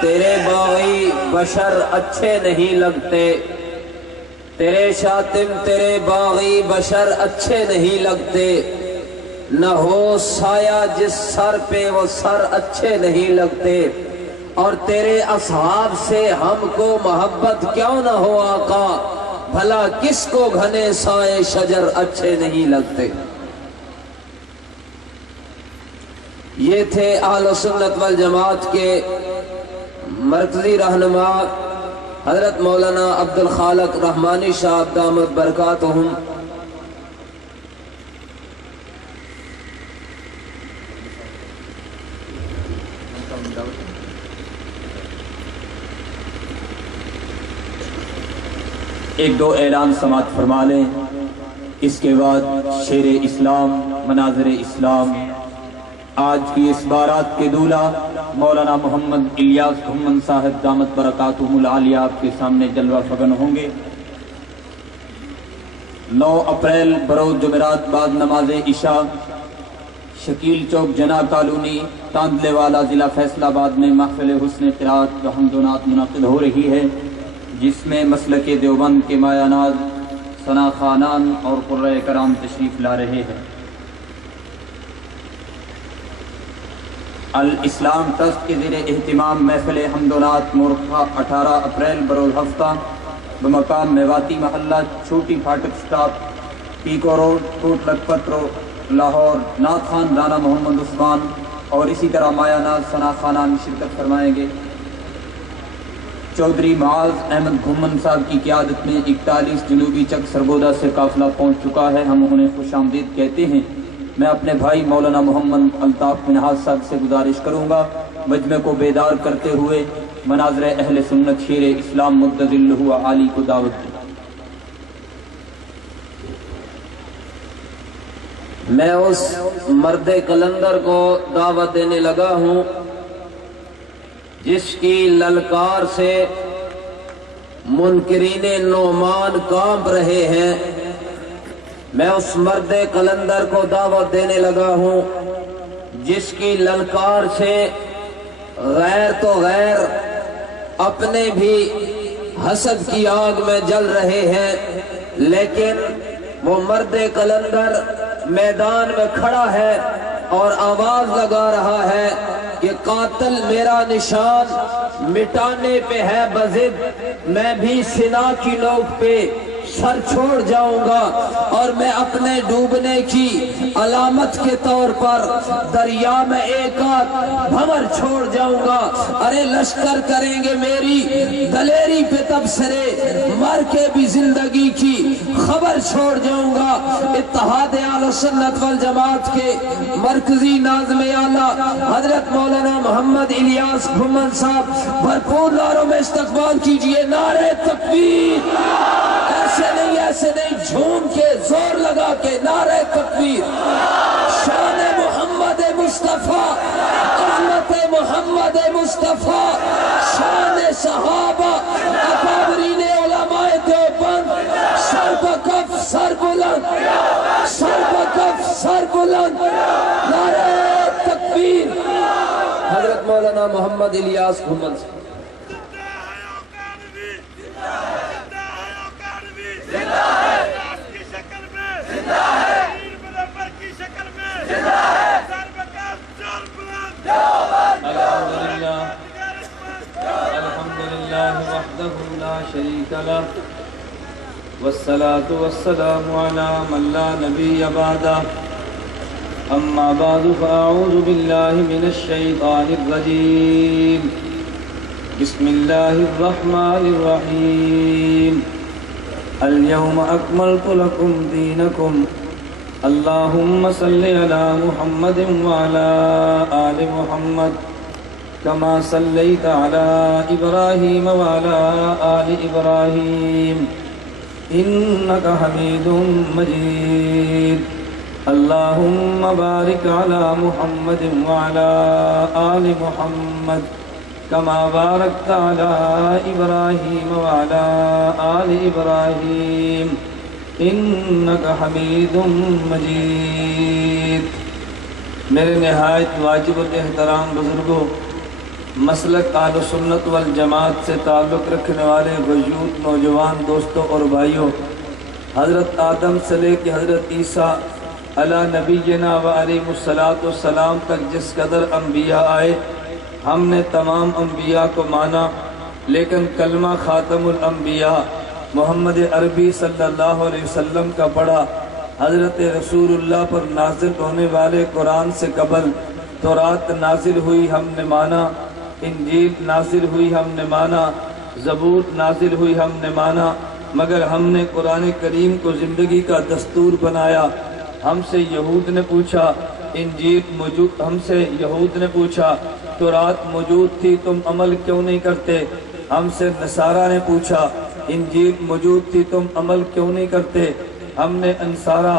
تیرے باغی بشر اچھے نہیں لگتے، تیرے شاطم تیرے باغی بشر اچھے نہیں لگتے، نہ ہو سایہ جس سر پہ وہ سر اچھے نہیں لگتے، اور تیرے اصحاب سے ہم کو محبت کیوں نہ ہو آقا، بھلا کس کو گھنے سائے شجر اچھے نہیں لگتے۔ یہ تھے اہل سنت والجماعت کے مرکزی رہنما حضرت مولانا عبد الخالق رحمانی صاحب دامت برکاتہم۔ ایک دو اعلان سماعت فرما لیں، اس کے بعد شیر اسلام، مناظر اسلام۔ آج کی اس بارات کے دولہ مولانا محمد الیاس گھمن صاحب دامت برکاتہم العالیہ آپ کے سامنے جلوہ فگن ہوں گے۔ 9 اپریل بروز جمعرات بعد نماز عشاء شکیل چوک جنا کالونی تاندلے والا ضلع فیصل آباد میں محفل حسن قرات و حمد و نعت منعقد ہو رہی ہے، جس میں مسلک دیوبند کے مایہ ناز ثنا خانان اور قرۂ کرام تشریف لا رہے ہیں۔ الاسلام ٹرسٹ کے زیر اہتمام محفل حمد و نعت مورخہ 18 اپریل بروز ہفتہ بمقام میواتی محلہ چھوٹی پھاٹک stop pico road Kot Lakhpat road Lahore, نعت خان رانا محمد عثمان اور اسی طرح مایہ ناز ثنا خانان شرکت فرمائیں گے۔ چودھری معاذ احمد گھمن صاحب کی قیادت میں 41 جنوبی چک سرگودا سے قافلہ پہنچ چکا ہے، ہم انہیں خوش آمدید کہتے ہیں۔ میں اپنے بھائی مولانا محمد الطاف منہاج صاحب سے گزارش کروں گا مجمع کو بیدار کرتے ہوئے مناظر اہل سنت شیر اسلام مدظلہ عالی کو دعوت دیں۔ میں اس مرد قلندر کو دعوت دینے لگا ہوں جس کی للکار سے منکرین نعمان کانپ رہے ہیں۔ میں اس مرد قلندر کو دعوت دینے لگا ہوں جس کی للکار سے غیر تو غیر اپنے بھی حسد کی آگ میں جل رہے ہیں، لیکن وہ مرد قلندر میدان میں کھڑا ہے اور آواز لگا رہا ہے کہ قاتل میرا نشان مٹانے پہ ہے بضد، میں بھی سنا کی نوک پہ سر چھوڑ جاؤں گا اور میں اپنے ڈوبنے کی علامت کے طور پر دریا میں ایک آدھ بھنور چھوڑ جاؤں گا۔ ارے لشکر کریں گے میری دلیری پہ تبصرے، مر کے بھی زندگی کی خبر چھوڑ جاؤں گا۔ اتحاد اہل سنت والجماعت کے مرکزی ناظم اعلیٰ حضرت مولانا محمد الیاس گھمن صاحب بھرپور نعروں میں استقبال کیجئے۔ نعرہ تکبیر! ایسے نہیں جھوم کے زور لگا کے نعرہ تکبیر! شان محمد مصطفیٰ، عظمت محمد مصطفیٰ، شان صحابہ اکابرین علماء دیوبند، سر بکف سر بلند، سر بکف سر بلند، نعرہ تکبیر! حضرت مولانا محمد الیاس گھمن صاحب۔ وحده لا شريك له والصلاة والسلام على من لا نبي بعده، أما بعد فأعوذ بالله من الشيطان الرجيم، بسم الله الرحمن الرحيم، اليوم أكملت لكم دينكم، اللهم صل على محمد وعلى آل محمد كما صليت على إبراهيم وعلى آل إبراهيم إنك حميد مجيد، اللهم بارك على محمد وعلى آل محمد كما باركت على إبراهيم وعلى آل إبراهيم إنك حميد مجيد۔ میرے نہایت واجب الاحترام بزرگوں، مسلک اہل سنت والجماعت سے تعلق رکھنے والے وجود نوجوان دوستوں اور بھائیوں، حضرت آدم سے لے کے حضرت عیسیٰ علی نبینا و علیہ الصلاۃ والسلام تک جس قدر انبیاء آئے، ہم نے تمام انبیاء کو مانا، لیکن کلمہ خاتم الانبیاء محمد عربی صلی اللہ علیہ وسلم کا پڑھا۔ حضرت رسول اللہ پر نازل ہونے والے قرآن سے قبل تورات نازل ہوئی، ہم نے مانا، انجیل نازل ہوئی، ہم نے مانا، زبور نازل ہوئی، ہم نے مانا، مگر ہم نے قرآن کریم کو زندگی کا دستور بنایا۔ ہم سے یہود نے پوچھا انجیل موجود، ہم سے یہود نے پوچھا تورات موجود تھی، تم عمل کیوں نہیں کرتے؟ ہم سے نصارہ نے پوچھا انجیل موجود تھی، تم عمل کیوں نہیں کرتے؟ ہم نے انصارہ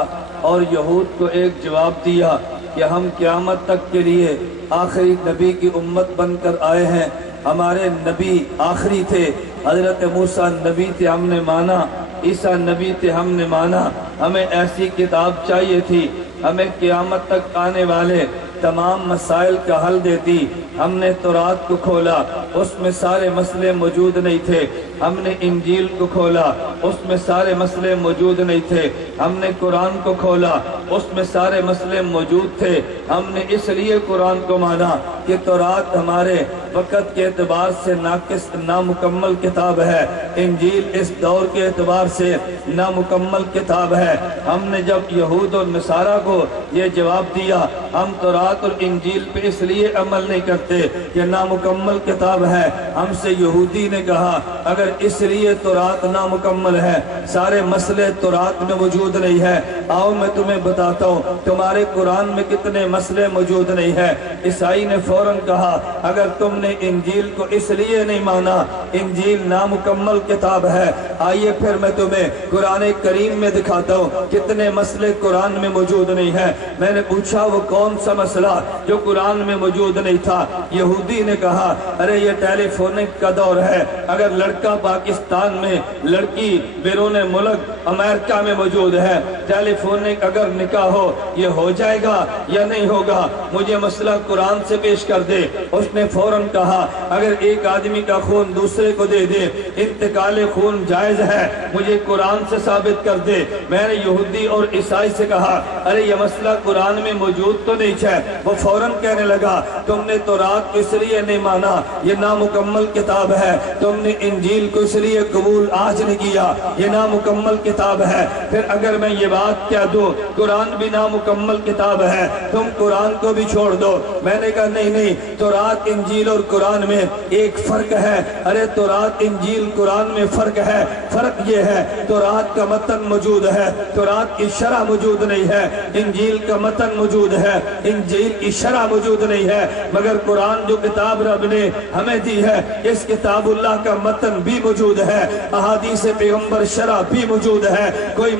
اور یہود کو ایک جواب دیا کہ ہم قیامت تک کے لیے آخری نبی کی امت بن کر آئے ہیں، ہمارے نبی آخری تھے، حضرت موسیٰ نبی تھے، ہم نے مانا، عیسیٰ نبی تھے، ہم نے مانا، ہمیں ایسی کتاب چاہیے تھی، ہمیں قیامت تک آنے والے تمام مسائل کا حل دیتی۔ ہم نے تورات کو کھولا، اس میں سارے مسئلے موجود نہیں تھے۔ ہم نے انجیل کو کھولا، اس میں سارے مسئلے موجود نہیں تھے۔ ہم نے قرآن کو کھولا، اس میں سارے مسئلے موجود تھے۔ ہم نے اس لیے قرآن کو مانا کہ تورات ہمارے وقت کے اعتبار سے ناقص نامکمل کتاب ہے، انجیل اس دور کے اعتبار سے نامکمل کتاب ہے۔ ہم نے جب یہود اور نصارہ کو یہ جواب دیا ہم تورات اور انجیل پہ اس لیے عمل نہیں کرتے کہ نامکمل کتاب ہے، ہم سے یہودی نے کہا اگر اس لیے تورات نامکمل ہے، سارے مسئلے تورات میں موجود نہیں ہے، آؤ میں تمہیں بتاتا ہوں تمہارے قرآن میں کتنے مسئلے موجود نہیں ہے۔ عیسائی نے فوراً کہا اگر تم نے انجیل کو اس لیے نہیں مانا انجیل نامکمل کتاب ہے، آئیے پھر میں تمہیں قرآن کریم میں دکھاتا ہوں کتنے مسئلے قرآن میں موجود نہیں ہے۔ میں نے پوچھا وہ کون سا مسئلہ جو قرآن میں موجود نہیں تھا؟ یہودی نے کہا ارے یہ ٹیلی فونک کا دور ہے، اگر لڑکا پاکستان میں، لڑکی بیرون ملک امریکہ میں موجود ہے، ٹیلی فونک اگر نکاح ہو یہ ہو جائے گا یا نہیں ہوگا؟ مجھے مسئلہ قرآن سے پیش کر دے۔ اس نے فوراً کہا اگر ایک آدمی کا خون دوسرے کو دے دے انتقال خون جائز ہے، مجھے قرآن سے ثابت کر دے۔ میں نے یہودی اور عیسائی سے کہا ارے یہ مسئلہ قرآن میں موجود تو نہیں ہے۔ وہ فوراً کہنے لگا تم نے تورات کو اس لیے نہیں مانا، یہ نامکمل کتاب ہے، تم نے انجیل کو اس لیے قبول آج نہیں کیا، یہ نامکمل کتاب ہے۔ پھر اگر میں یہ بات کہہ دوں قرآن بھی نامکمل کتاب ہے تم قرآن کو بھی چھوڑ دو؟ میں نے کہا نہیں، تورات انجیل اور قرآن میں ایک فرق ہے۔ ارے تورات انجیل قرآن میں فرق ہے، فرق یہ ہے تورات کا متن موجود ہے، تورات کی شرح موجود نہیں ہے، انجیل کا متن موجود ہے، انجیل کی شرح موجود نہیں ہے، مگر قرآن جو کتاب رب نے ہمیں دی ہے اس کتاب اللہ کا متن بھی موجود ہے، احادیث پیغمبر شرح بھی موجود ہے۔ کوئی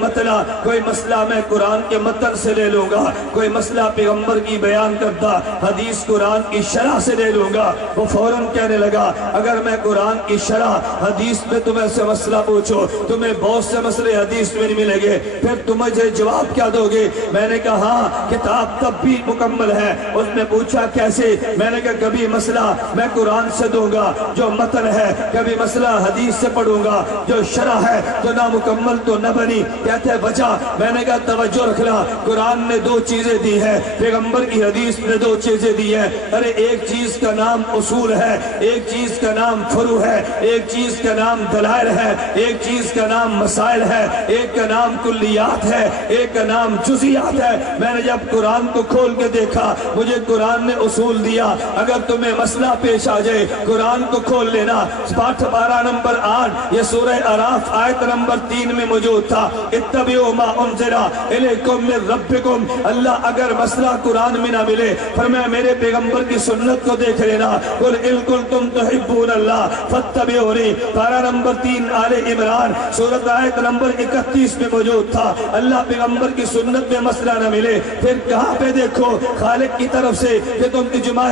مسئلہ میں قرآن کے متن سے لے لوں گا، کوئی مسئلہ پیغمبر کی بیان کرتا حدیث قرآن کی شرح سے لے لوں گا۔ وہ فوراً کہنے لگا اگر میں قرآن کی شرح حدیث میں تمہیں سے مسئلہ پوچھو تمہیں بہت سے مسئلے حدیث میں نہیں ملیں گے، پھر تم مجھے جواب کیا دو گے؟ میں نے کہا ہاں کتاب تب بھی مکمل ہے۔ اس نے پوچھا کیسے؟ میں نے کہا کبھی مسئلہ میں قرآن سے دوں گا جو متن ہے، کبھی مسئلہ حدیث سے پڑھوں گا جو شرح ہے، تو نامکمل تو نہ بنی۔ کہتے ہیں وجہ؟ میں نے کہا توجہ رکھنا، قرآن نے دو چیزیں دی ہے، پیغمبر کی حدیث نے دو چیزیں دی ہے۔ ارے ایک چیز کا نام اصول ہے، ایک چیز کا نام فروع ہے، ایک چیز کا نام دلائل ہے، ایک چیز کا نام مسائل ہے، ایک کا نام کلیات ہے، ایک کا نام جزیات ہے۔ میں نے جب قرآن کو کھول کے دیکھا مجھے قرآن نے اصول دیا، اگر تمہیں مسئلہ پیش آ جائے قرآن کو کھول لینا۔ پاٹھ 12 نمبر 8 یہ سورہ اعراف آیت نمبر 3 میں موجود تھا، اتبعوا ما انزل الیکم من ربکم۔ اللہ اگر مسئلہ قرآن میں نہ ملے فرمایا میرے پیغمبر کی سنت کو دیکھ لینا، قل ان کنتم تحبون اللہ فاتبعونی۔ 12 نمبر 3 آل عمران سورۃ آیت نمبر 31 میں موجود تھا۔ اللہ پیغمبر کی سنت میں مسئلہ نہ ملے پھر کہاں پہ دیکھو خالق کی طرف سے کہ تم اجماع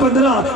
15,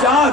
4।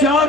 4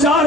4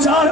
4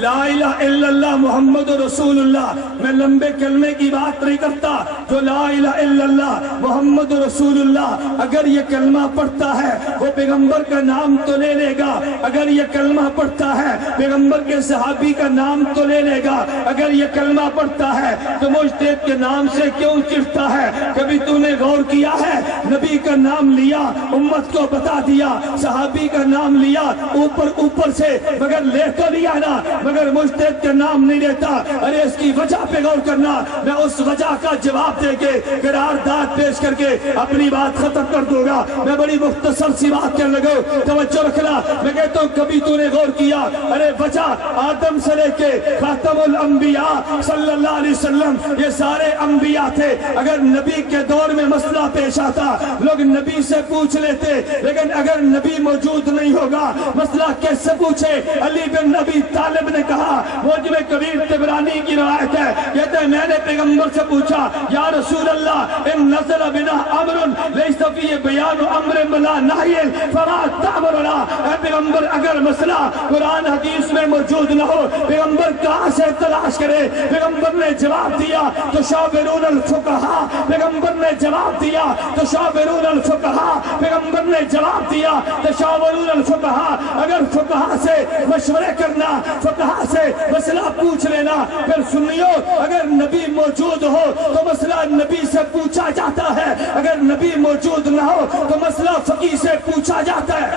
لا الہ الا اللہ محمد رسول اللہ. میں لمبے کلمے کی بات نہیں کرتا. جو لا الہ الا اللہ محمد رسول اللہ اگر یہ کلمہ پڑھتا ہے وہ پیغمبر کا نام تو لے لے گا. اگر یہ کلمہ پڑھتا ہے پیغمبر کے صحابی کا نام تو لے لے گا. اگر یہ کلمہ پڑھتا ہے تو مجتہد کے نام سے کیوں چڑھتا ہے؟ کبھی تو نے غور کیا ہے؟ نبی کا نام لیا, امت کو بتا دیا, صحابی کا نام لیا اوپر سے, مگر لے تو لیا نا, مگر مجتہد کا نام نہیں لیتا. ارے اس کی وجہ پہ غور کرنا. میں اس وجہ کا جواب دے کے قرارداد پیش کر کے اپنی بات ختم کر دوں گا. میں بڑی مختصر سی بات کرنے لگا, توجہ رکھنا. میں کہتا ہوں کبھی تو نے غور کیا؟ ارے وجہ آدم سے لے کے خاتم الانبیاء صلی اللہ علیہ وسلم یہ سارے انبیاء تھے. اگر نبی کے دور میں مسئلہ پیش آتا لوگ نبی سے پوچھ لیتے, لیکن اگر نبی موجود نہیں ہوگا مسئلہ کیسے پوچھے؟ علی بن ابی طالب نے کہا, موجب کبیر طبرانی کی روایت ہے, کہتے ہیں میں نے پیغمبر سے پوچھا یا رسول اللہ ان نزل بنا امر لیس فی بیان امر ملا نہی فما تأمرنا. اے پیغمبر اگر مسئلہ قرآن حدیث میں موجود نہ ہو پیغمبر کہاں سے تلاش کرے؟ پیغمبر نے جواب دیا تشاورون الفقہاء. پیغمبر نے جواب دیا تشاورون الفقہاء. پیغمبر نے جواب دیا تشاورون الفقہاء. اگر فقہاء سے مشورے کرنا, فقہاء سے مسئلہ پوچھ لینا. پھر سنیو, اگر نبی موجود ہو تو مسئلہ نبی سے پوچھا جاتا ہے, اگر نبی موجود نہ ہو تو مسئلہ فقیہ سے پوچھا جاتا ہے.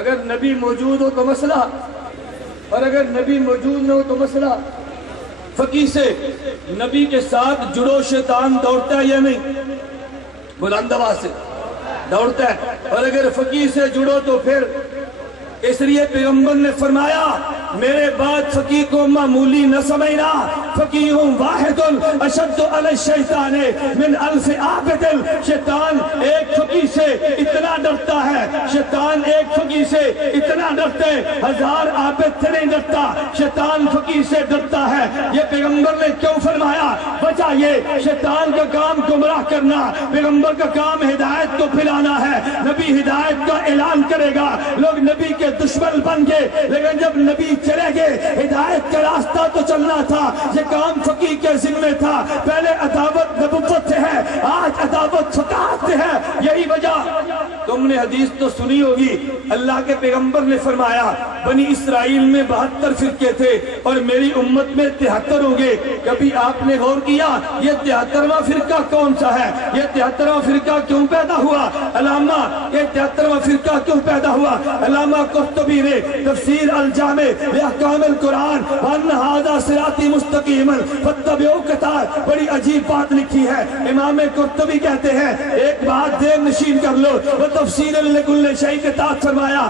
اگر نبی موجود ہو تو مسئلہ, اور اگر نبی موجود نہ ہو تو مسئلہ فقیہ سے. نبی کے ساتھ جڑو شیطان دوڑتا ہے یا نہیں؟ بلند آواز سے دوڑتا ہے. اور اگر فقیہ سے جڑو تو پھر, اس لیے پیغمبر نے فرمایا میرے بعد فقیہ کو معمولی نہ سمجھنا. فقیہ واحد اشد علی الشیطان من الف عابد. شیطان ایک فقیہ سے اتنا ڈرتا ہے, شیطان ایک فقیہ سے اتنا ڈرتے, 1000 عابد سے نہیں ڈرتا. شیطان فقیہ سے ڈرتا ہے. یہ پیغمبر نے کیوں فرمایا؟ وجہ یہ, شیطان کا کام گمراہ کرنا, پیغمبر کا کام ہدایت کو پھیلانا ہے. نبی ہدایت کا اعلان کرے گا, لوگ نبی کے دشمن بن گئے, لیکن جب نبی چلے گئے ہدایت کا راستہ تو چلنا تھا. یہ کام فقیہ کے ذمہ تھا. پہلے عداوت نبوت سے ہے, آج عداوت فقاہت سے ہے. یہی وجہ, تم نے حدیث تو سنی ہوگی, اللہ کے پیغمبر نے فرمایا بنی اسرائیل میں 72 فرقے تھے اور میری امت میں 73 ہوں گے. کبھی آپ نے غور کیا یہ 73واں فرقہ کون سا ہے؟ یہ 73واں فرقہ کیوں پیدا ہوا؟ علامہ, یہ 73واں فرقہ کیوں پیدا ہوا؟ علامہ قرطبی نے تفسیر الجامع لأحکام القرآن وَأَنَّ هَذَا صِرَاطِي مُسْتَقِيمًا فَاتَّبِعُوهُ کتاب, بڑی عجیب بات لکھی ہے. امام قرطبی کہتے ہیں ایک بات ذہن نشین کر لو, وہ تفسیر لکل شیء کتاب فرمایا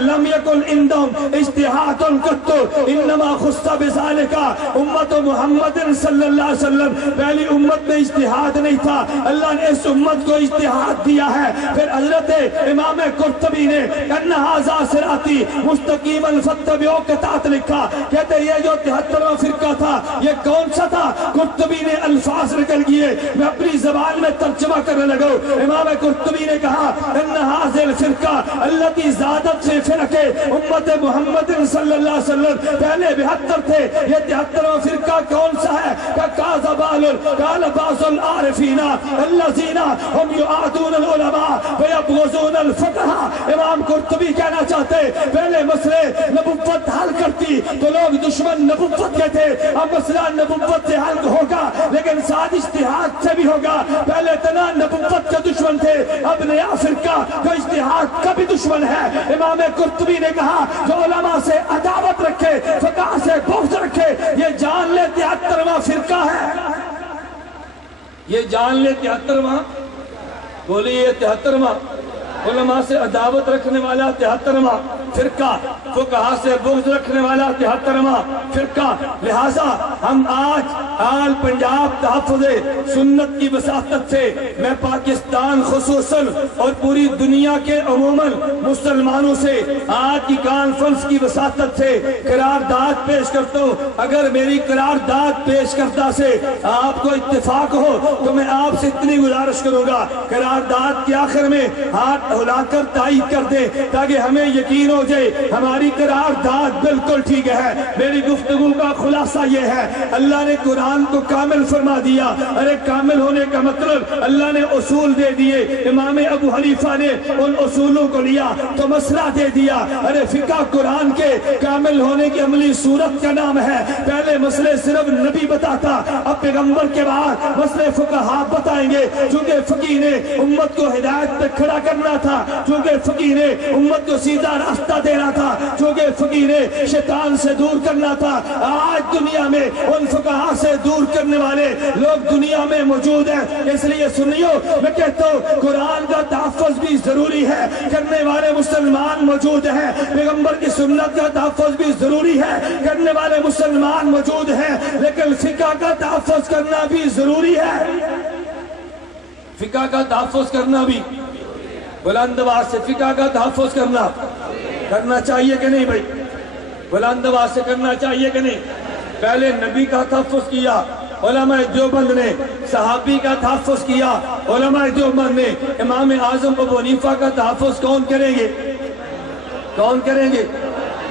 لم یکن عندهم اجتہاد قط انما خص بذلك امت محمد صلی اللہ علیہ وسلم. پہلی امت میں اجتہاد نہیں تھا, اللہ نے اس امت کو اجتہاد دیا ہے. پھر حضرت امام قرطبی نے ان ھذا صراطی مستقیما فاتبعوہ کتاب لکھا. کہتے ہیں یہ جو 73واں فرقہ تھا یہ کون سا تھا؟ قرطبی نے الفاظ نکل کیے, میں اپنی زبان میں ترجمہ کرنے لگا. امام قرطبی نے کہا ان ھذا الفرقہ التي زادت سے فرقے امت محمد صلی اللہ علیہ وسلم, پہلے 72 تھے, یہ 73واں فرقہ کون سا ہے؟ قال بعض العارفین الذین هم يعادون العلماء ويبغضون الفقهاء. امام قرطبی کہنا چاہتے پہلے مسئلے نبوت حل کرتی تو لوگ دشمن نبوت کے تھے, اب مسئلہ نبوت سے حل ہوگا لیکن ساتھ اجتہاد سے بھی ہوگا. پہلے تنا نبوت کے دشمن تھے, اب نیا فرقہ جو اجتہاد کا بھی دشمن ہے. امام قرطبی نے کہا جو علماء سے عداوت رکھے, فقہ سے بغض رکھے, یہ جان لے 73واں فرقہ ہے. یہ جان لے 73واں, بولیے 73واں علماء سے عداوت رکھنے والا 73واں فرقہ, فقہاء سے بغض رکھنے والا 73واں فرقہ. لہٰذا ہم آج آل پنجاب تحفظ سنت کی وساطت سے میں پاکستان خصوصاً اور پوری دنیا کے عموماً مسلمانوں سے آج کی کانفرنس کی وساطت سے قرارداد پیش کرتا ہوں. اگر میری قرارداد پیش کرتا سے آپ کو اتفاق ہو تو میں آپ سے اتنی گزارش کروں گا قرارداد کے آخر میں ہاتھ ہلا کر تائید کر دیں تاکہ ہمیں یقین ہو ہو جائے ہماری قرارداد بالکل ٹھیک ہے۔ میری گفتگو کا خلاصہ یہ ہے، اللہ نے قرآن کو کامل فرما دیا۔ ارے کامل ہونے کا مطلب اللہ نے اصول دے دیے، امام ابو حنیفہ نے ان اصولوں کو لیا تو مسئلہ دے دیا۔ ارے فقہ قرآن کے کامل ہونے کی عملی صورت کا نام ہے۔ پہلے مسئلے صرف نبی بتاتا، اب پیغمبر کے بعد مسئلے فقہا بتائیں گے، چونکہ فقی نے امت کو ہدایت پہ کھڑا کرنا تھا، چونکہ فقی نے امت کو سیدھا راستہ دینا تھا، چونکہ فقی نے شیطان سے دور کرنا تھا۔ آج دنیا میں ان فقہا سے دور کرنے والے لوگ دنیا میں موجود ہیں، اس لیے سنیو میں کہتا ہوں قرآن کا تحفظ بھی ضروری ہے، کرنے والے مسلمان موجود ہیں۔ پیغمبر کی سنت کا تحفظ بھی ضروری ہے، کرنے والے مسلمان موجود ہیں، لیکن فقہ کا تحفظ کرنا بھی ضروری ہے۔ فقہ کا تحفظ کرنا بھی، بلند آواز سے فقہ کا تحفظ کرنا چاہیے کہ نہیں بھائی؟ بلند آواز سے کرنا چاہیے کہ نہیں؟ پہلے نبی کا تحفظ کیا علماء دیوبند نے، صحابی کا تحفظ کیا علماء دیوبند نے، امام اعظم ابو حنیفہ کا تحفظ کون کریں گے؟ کون کریں گے؟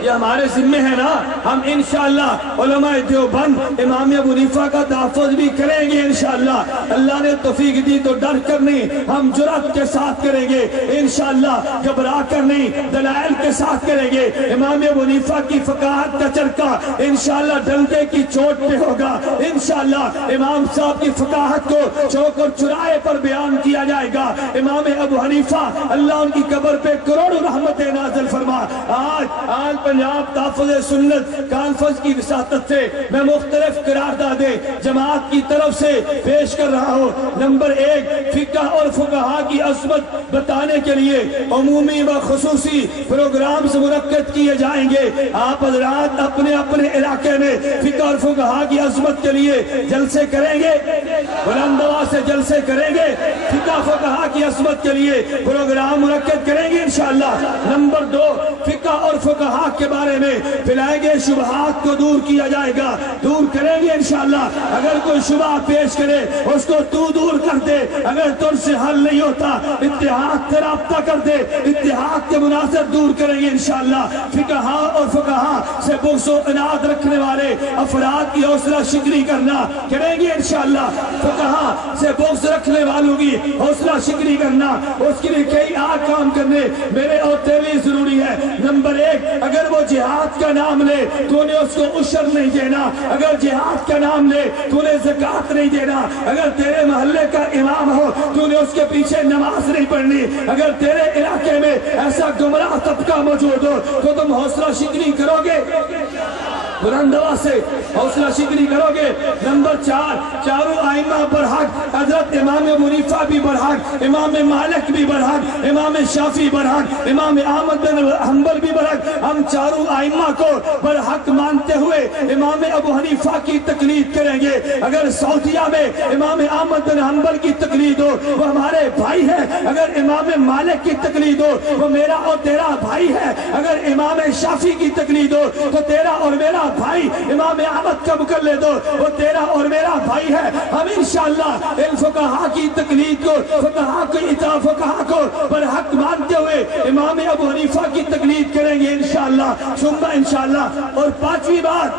یہ ہمارے ذمہ ہے نا۔ ہم انشاءاللہ علماء دیوبند امام ابو حنیفہ کا تحفظ بھی کریں گے انشاءاللہ۔ اللہ نے توفیق دی تو ڈر کر نہیں، ہم جرأت کے ساتھ کریں گے انشاءاللہ، گھبرا کر نہیں، دلائل کے ساتھ کریں گے۔ امام ابو حنیفہ کی فقاہت کا چرکا انشاءاللہ ڈنڈے کی چوٹ پہ ہوگا انشاءاللہ۔ امام صاحب کی فقاہت کو چوک اور چرائے پر بیان کیا جائے گا۔ امام ابو حنیفہ اللہ ان کی قبر پہ کروڑوں رحمتیں نازل فرما۔ آج پنجاب تحفظ سنت کانفرنس کی وساطت سے میں مختلف قراردادیں جماعت کی طرف سے پیش کر رہا ہوں۔ نمبر 1، فقہ اور فقہا کی عظمت بتانے کے لیے عمومی و خصوصی پروگرامز منعقد کیے جائیں گے۔ آپ حضرات اپنے اپنے علاقے میں فقہ اور فقہا کی عظمت کے لیے جلسے کریں گے، بلند آواز سے جلسے کریں گے، فقہ فقہا کی عظمت کے لیے پروگرام منعقد کریں گے انشاءاللہ۔ نمبر 2، فقہ اور فقہا کے بارے میں پھیلائے گئے شبہات کو دور کیا جائے گا، دور کریں گے انشاءاللہ۔ اگر کوئی شبہ پیش کرے اس کو تو دور کر دے، اگر تر سے حل نہیں ہوتا اتحاد سے رابطہ کر دے، اتحاد کے مناظر دور کریں گے انشاءاللہ۔ فقہا اور فقہا سے بغض و عناد رکھنے والے افراد کی حوصلہ شکنی کرنا کریں گے انشاءاللہ۔ فقہا سے بغض رکھنے والوں کی حوصلہ شکنی کرنا، اس کے لیے کئی کام کرنے میرے اور تیرے ضروری ہے۔ نمبر 1، اگر وہ جہاد کا نام لے تو نے اس کو عشر نہیں دینا، اگر جہاد کا نام لے تو نے زکوٰۃ نہیں دینا، اگر تیرے محلے کا امام ہو تو نے اس کے پیچھے نماز نہیں پڑھنی، اگر تیرے علاقے میں ایسا گمراہ طبقہ موجود ہو تو تم حوصلہ شکنی کرو گے، بلند آواز سے حوصلہ شکنی کرو گے۔ نمبر 4، چاروں ائمہ برحق، حضرت امام ابو حنیفہ بھی برحق، امام مالک بھی برحق، امام شافعی برحق، امام احمد بن حنبل بھی برحق۔ ہم چاروں ائمہ کو برحق مانتے ہوئے امام ابو حنیفہ کی تقلید کریں گے۔ اگر سعودیہ میں امام احمد بن حنبل کی تقلید ہو وہ ہمارے بھائی ہے، اگر امام مالک کی تقلید ہو وہ میرا اور تیرا بھائی ہے، اگر امام شافعی کی تقلید ہو تو تیرا اور میرا بھائی، امام احمد کا مقلد ہو وہ تیرا اور میرا بھائی ہے۔ ہم انشاءاللہ ان فقہا کی تقلید کو، فقہا کو برحق مانتے ہوئے امام ابو حنیفہ کی تقلید کریں گے انشاءاللہ ثم انشاءاللہ۔ اور 5ویں بات،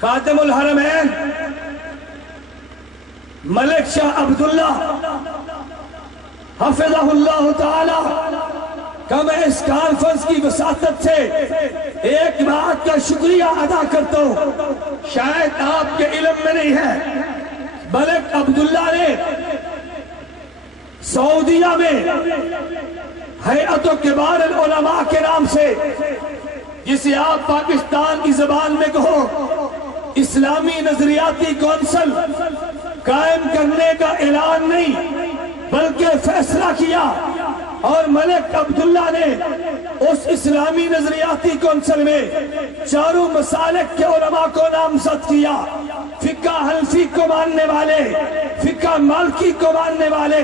خاتم الحرمین ملک شاہ عبداللہ حفظہ اللہ تعالی کا میں اس کانفرنس کی وساطت سے ایک بات کا شکریہ ادا کرتا ہوں، شاید آپ کے علم میں نہیں ہے، ملک عبداللہ نے سعودیہ میں ہیئت و کبار العلماء کے نام سے، جسے آپ پاکستان کی زبان میں کہو اسلامی نظریاتی کونسل قائم کرنے کا اعلان نہیں بلکہ فیصلہ کیا، اور ملک عبداللہ نے اس اسلامی نظریاتی کونسل میں چاروں مسالک کے علماء کو نامزد کیا۔ فقہ حنفی کو ماننے والے، فقہ مالکی کو ماننے والے،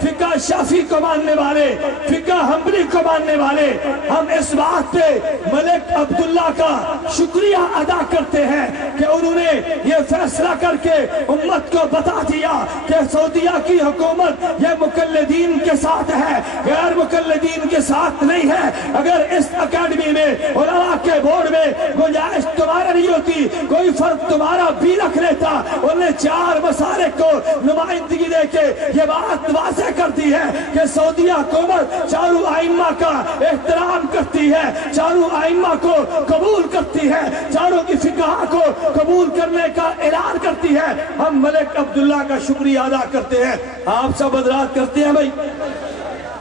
فقہ شافعی کو ماننے والے، فقہ حنبلی کو ماننے والے، ہم اس بات پہ ملک عبداللہ کا شکریہ ادا کرتے ہیں کہ انہوں نے یہ فیصلہ کر کے امت کو بتا دیا کہ سعودیہ کی حکومت یہ مقلدین کے ساتھ ہے، غیر مقلدین کے ساتھ نہیں ہے۔ اگر اس اکیڈمی میں علماء کے بورڈ میں گنجائش تمہارا نہیں ہوتی، کوئی فرق تمہارا بھی رکھ لیتا، انہیں 4 مسالک کو نمائندگی دے کے یہ بات واضح کرتی ہے کہ سعودیہ حکومت چاروں ائمہ کا احترام کرتی ہے، چاروں ائمہ کو قبول کرتی ہے، چاروں کی فقہ کو قبول کرنے کا اعلان کرتی ہے۔ ہم ملک عبداللہ کا شکریہ ادا کرتے ہیں۔ آپ سب حضرات کرتے ہیں بھائی،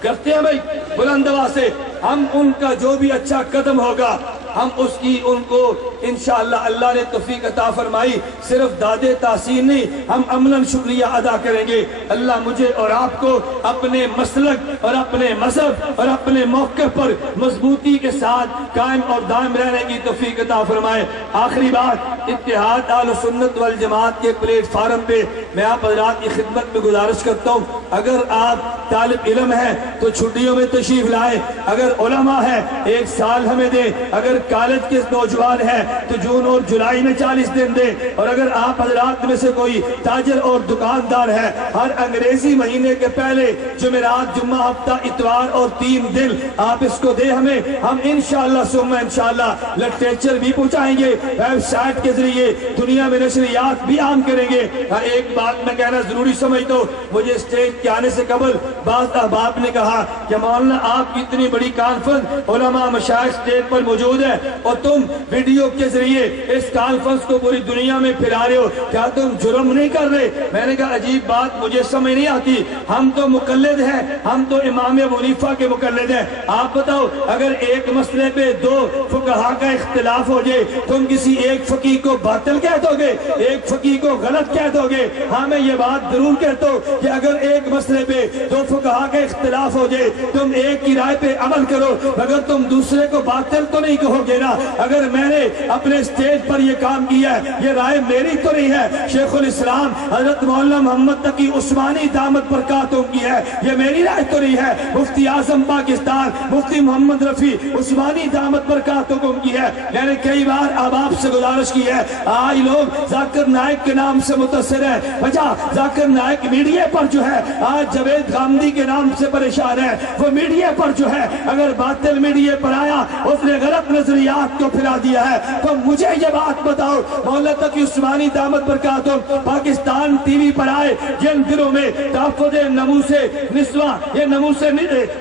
کرتے ہیں بھائی بلند آواز سے۔ ہم ان کا جو بھی اچھا قدم ہوگا ہم اس کی ان کو انشاءاللہ اللہ نے توفیق عطا فرمائی صرف دادے تحسین نہیں، ہم عملاً شکریہ ادا کریں گے۔ اللہ مجھے اور آپ کو اپنے مسلک اور اپنے مذہب اور اپنے موقع پر مضبوطی کے ساتھ قائم اور دائم رہنے کی توفیق عطا فرمائے۔ آخری بات، اتحاد اہل سنت والجماعت کے پلیٹ فارم پہ میں آپ حضرات کی خدمت میں گزارش کرتا ہوں، اگر آپ طالب علم ہیں تو چھٹیوں میں تشریف لائیں، اگر علماء ہیں 1 سال ہمیں دیں، اگر کالج کے نوجوان ہیں تو جون اور جولائی میں 40 دن دیں، اور اگر آپ حضرات میں سے کوئی تاجر اور دکاندار ہے ہر انگریزی مہینے کے پہلے جمعرات، جمعہ، ہفتہ، اتوار اور 3 دن آپ اس کو دیں ہمیں، ہم انشاءاللہ ثم انشاءاللہ لٹریچر بھی پہنچائیں گے، ویب سائٹ کے ذریعے دنیا میں نشریات بھی عام کریں گے۔ ایک بات میں کہنا ضروری سمجھتا ہوں، مجھے اسٹیج کے آنے سے قبل بعض احباب نے کہا کہ مولانا آپ کی اتنی بڑی کانفرنس، علماء مشائخ اسٹیج پر موجود ہے اور تم ویڈیو کے ذریعے اس کانفرنس کو پوری دنیا میں پھیلا رہے ہو، کیا تم جرم نہیں کر رہے؟ میں نے کہا عجیب بات مجھے سمجھ نہیں آتی، ہم تو مقلد ہیں، ہم تو امام ابو حنیفہ کے مقلد ہیں۔ آپ بتاؤ اگر ایک مسئلے پہ 2 فقہا کا اختلاف ہو جائے تم کسی ایک فقیہ کو باطل کہہ دو گے، ایک فقیہ کو غلط کہہ دو گے؟ ہاں میں یہ بات ضرور کہتا ہوں کہ اگر ایک مسئلے پہ 2 فقہا کا اختلاف ہو جائے تم ایک کی رائے پہ عمل کرو، مگر تم دوسرے کو باطل تو نہیں کہو گے نا۔ اگر میں نے اپنے اسٹیج پر یہ کام کیا ہے یہ رائے میری تو نہیں ہے، شیخ الاسلام حضرت مولانا محمد تقی عثمانی دامت برکاتہم کی ہے، یہ میری رائے تو نہیں ہے، مفتی اعظم پاکستان مفتی محمد رفیع عثمانی دامت برکاتہم کی ہے۔ میں نے کئی بار آپ سے گزارش کی ہے، آج لوگ ذاکر نائک کے نام سے متاثر ہیں، وجہ ذاکر نائک میڈیا پر جو ہے آج جاوید غامدی کے نام سے پریشان ہے، وہ میڈیا پر جو ہے اگر باطل میڈیا پر آیا اس نے غلط نظریات کو پھیلا دیا ہے، تو مجھے یہ بات بتاؤ مولانا تقی عثمانی دامت برکاتہم پاکستان ٹی وی پر آئے جن دنوں میں تحفظ ناموس نسواں، یہ ناموس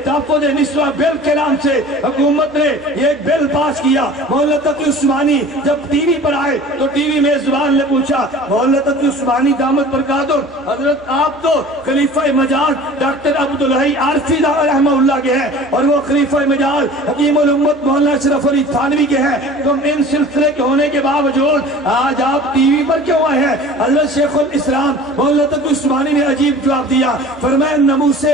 تحفظ نسواں بل کے نام سے حکومت نے یہ ایک بل پاس کیا، مولانا تقی عثمانی جب ٹی وی پر آئے تو ٹی وی میں زبان نے پوچھا مولانا تقی عثمانی دامت برکاتہم حضرت آپ تو خلیفہ مجاز ڈاکٹر عبدالحی عارفی رحمہ اللہ کے ہیں اور وہ خلیفہ مجاز حکیم الامت مولانا اشرف علی تھانوی کے ہیں، تم ان سلسلے کے ہونے کے باوجود آج آپ ٹی وی پر کیوں آئے ہیں؟ حضرت شیخ الاسلام مولانا تقی عثمانی نے عجیب جواب دیا، فرمایا ناموس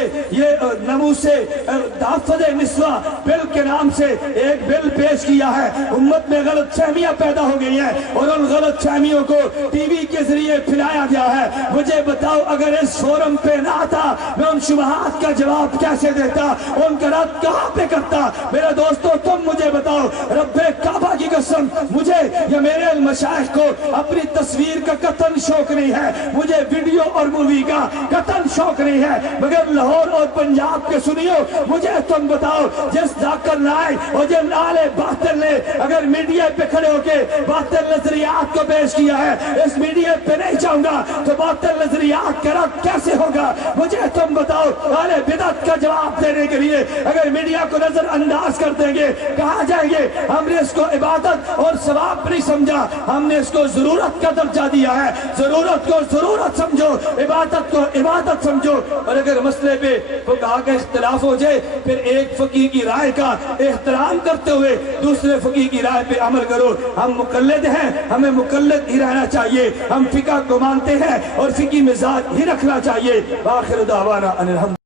تحفظ نسواں بل کے نام سے ایک بل پیش کیا ہے، امت میں غلط فہمیاں پیدا ہو گئی ہیں اور ان غلط فہمیوں کو ٹی وی کے ذریعے پھیلایا گیا ہے، مجھے بتاؤ اگر اس فورم پہ نہ آتا میں ان شبہات کا جواب کیسے دیتا، ان کا رد کہاں پہ کرتا؟ میرے دوستو تم مجھے بتاؤ، رب کعبہ کی قسم مجھے یا میرے مشائخ کو اپنی تصویر کا قطن شوق نہیں ہے، مجھے ویڈیو اور مووی کا قطن شوق نہیں ہے، مگر لاہور اور پنجاب کے سنیو مجھے تم بتاؤ جس ذاکر نائک اور جن آل باطل نے اگر میڈیا پہ کھڑے ہو کے باطل نظریات کو پیش کیا ہے، اس میڈیا پہ نہیں جاؤں گا تو باطل نظریات کا رد کیسے ہوگا؟ مجھے تم بتاؤ آل بدعت کا جواب دینے کے لیے اگر میڈیا کو نظر انداز کر دیں گے کہاں جائیں گے؟ ہم نے اس کو عبادت اور ثواب نہیں سمجھا، ہم نے اس کو ضرورت کا درجہ دیا ہے، ضرورت کو ضرورت سمجھو، عبادت کو عبادت سمجھو، اور اگر مسئلے پہ فقہا کا اختلاف ہو جائے پھر ایک فقیہ کی رائے کا احترام کرتے ہوئے دوسرے فقیہ کی رائے پہ عمل کرو۔ ہم مقلد ہیں، ہمیں مقلد ہی رہنا چاہیے، ہم فقہ کو مانتے ہیں اور فقہی مزاج ہی رکھنا چاہیے۔ وآخر دعوانا ان الحمد